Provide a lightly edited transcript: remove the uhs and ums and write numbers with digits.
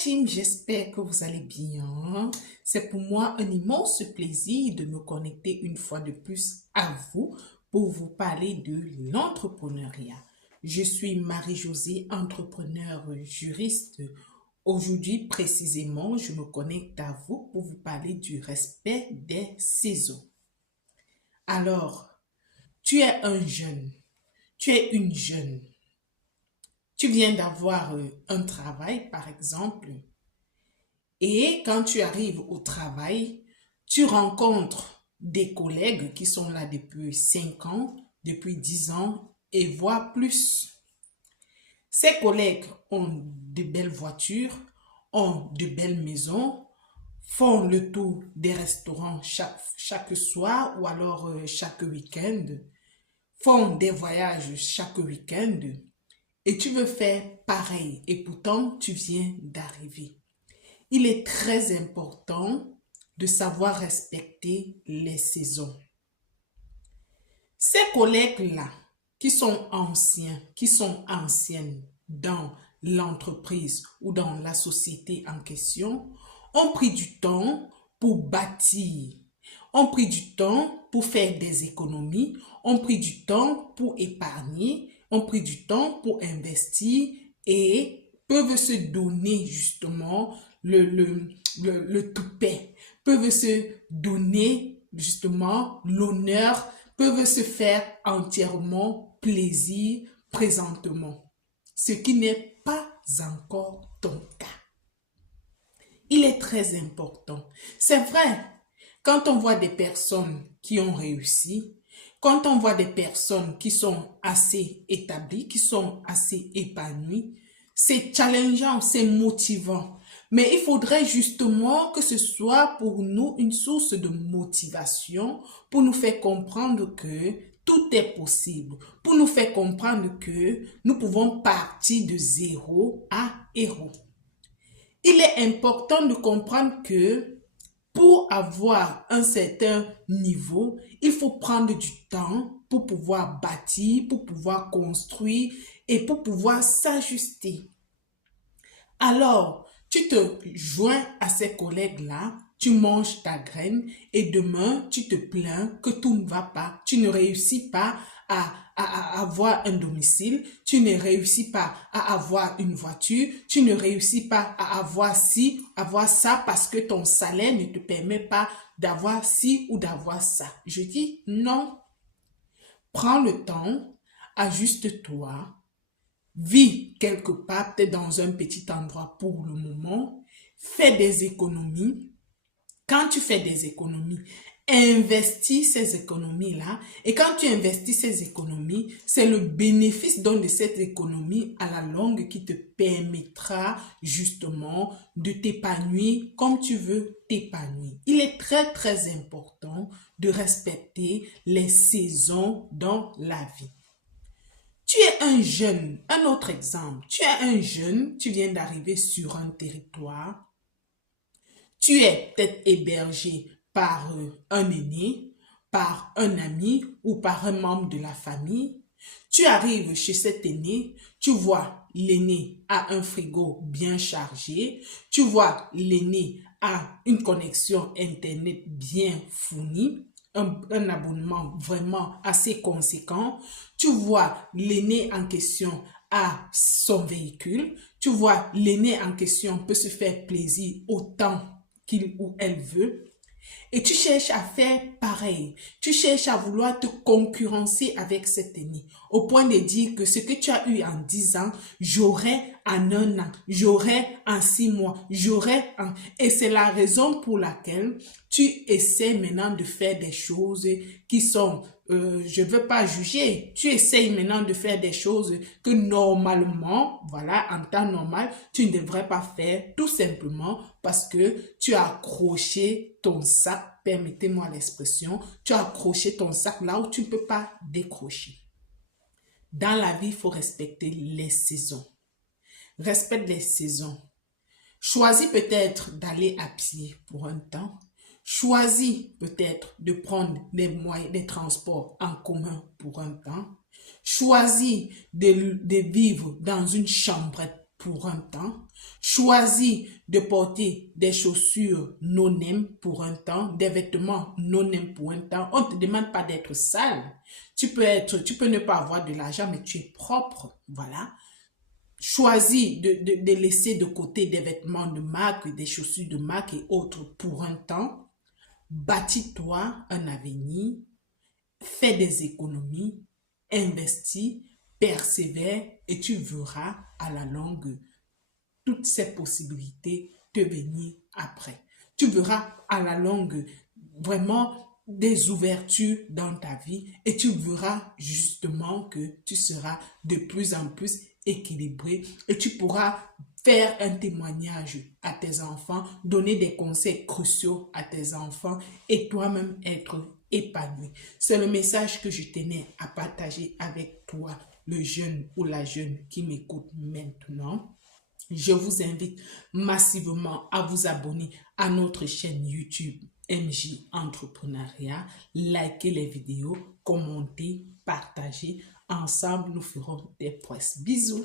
team, j'espère que vous allez bien. C'est pour moi un immense plaisir de me connecter une fois de plus à vous pour vous parler de l'entrepreneuriat. Je suis Marie-Josée, entrepreneur juriste. Aujourd'hui, précisément, je me connecte à vous pour vous parler du respect des saisons. Alors, tu es un jeune, tu es une jeune. Tu viens d'avoir un travail, par exemple, et quand tu arrives au travail, tu rencontres des collègues qui sont là depuis 5 ans, depuis 10 ans et voire plus. Ces collègues ont de belles voitures, ont de belles maisons, font le tour des restaurants chaque soir ou alors chaque week-end, font des voyages chaque week-end. Et tu veux faire pareil et pourtant tu viens d'arriver. Il est très important de savoir respecter les saisons. Ces collègues-là qui sont anciens, qui sont anciennes dans l'entreprise ou dans la société en question, ont pris du temps pour bâtir, ont pris du temps pour faire des économies, ont pris du temps pour épargner, ont pris du temps pour investir et peuvent se donner justement le toupet, peuvent se donner justement l'honneur, peuvent se faire entièrement plaisir présentement, ce qui n'est pas encore ton cas. Il est très important. C'est vrai, quand on voit des personnes qui ont réussi, quand on voit des personnes qui sont assez établies, qui sont assez épanouies, c'est challengeant, c'est motivant. Mais il faudrait justement que ce soit pour nous une source de motivation pour nous faire comprendre que tout est possible, pour nous faire comprendre que nous pouvons partir de zéro à héros. Il est important de comprendre que pour avoir un certain niveau, il faut prendre du temps pour pouvoir bâtir, pour pouvoir construire et pour pouvoir s'ajuster. Alors, tu te joins à ces collègues-là, tu manges ta graine et demain, tu te plains que tout ne va pas, tu ne réussis pas à avoir un domicile, tu ne réussis pas à avoir une voiture, tu ne réussis pas à avoir ci, avoir ça parce que ton salaire ne te permet pas d'avoir ci ou d'avoir ça. Je dis non. Prends le temps, ajuste-toi, vis quelque part, peut-être dans un petit endroit pour le moment, fais des économies. Quand tu fais des économies, investis ces économies-là. Et quand tu investis ces économies, c'est le bénéfice donc de cette économie à la longue qui te permettra justement de t'épanouir comme tu veux t'épanouir. Il est très très important de respecter les saisons dans la vie. Tu es un jeune, un autre exemple, tu es un jeune, tu viens d'arriver sur un territoire, tu es peut-être hébergé par un aîné, par un ami ou par un membre de la famille. Tu arrives chez cet aîné, tu vois l'aîné a un frigo bien chargé, tu vois l'aîné a une connexion Internet bien fournie, un abonnement vraiment assez conséquent. Tu vois l'aîné en question a son véhicule, tu vois l'aîné en question peut se faire plaisir autant qu'il ou elle veut. Et tu cherches à faire pareil. Tu cherches à vouloir te concurrencer avec cet aîné. Au point de dire que ce que tu as eu en 10 ans, j'aurai en 1 an, j'aurai en 6 mois, j'aurai en... Et c'est la raison pour laquelle tu essaies maintenant de faire des choses qui sont... je ne veux pas juger. Tu essayes maintenant de faire des choses que normalement, voilà, en temps normal, tu ne devrais pas faire tout simplement parce que tu as accroché ton sac, permettez-moi l'expression, tu as accroché ton sac là où tu ne peux pas décrocher. Dans la vie, il faut respecter les saisons. Respecte les saisons. Choisis peut-être d'aller à pied pour un temps. Choisis peut-être de prendre des moyens, des transports en commun pour un temps. Choisis de vivre dans une chambrette pour un temps. Choisis de porter des chaussures non-name pour un temps, des vêtements non-name pour un temps. On ne te demande pas d'être sale. Tu peux ne pas avoir de l'argent, mais tu es propre. Voilà. Choisis de laisser de côté des vêtements de marque, des chaussures de marque et autres pour un temps. Bâtis-toi un avenir. Fais des économies. Investis. Persévère et tu verras à la longue toutes ces possibilités te venir après. Tu verras à la longue vraiment des ouvertures dans ta vie et tu verras justement que tu seras de plus en plus équilibré et tu pourras faire un témoignage à tes enfants, donner des conseils cruciaux à tes enfants et toi-même être épanoui. C'est le message que je tenais à partager avec toi, le jeune ou la jeune qui m'écoute maintenant. Je vous invite massivement à vous abonner à notre chaîne YouTube MJ Entrepreneuriat. Likez les vidéos, commentez, partagez. Ensemble, nous ferons des prouesses. Bisous.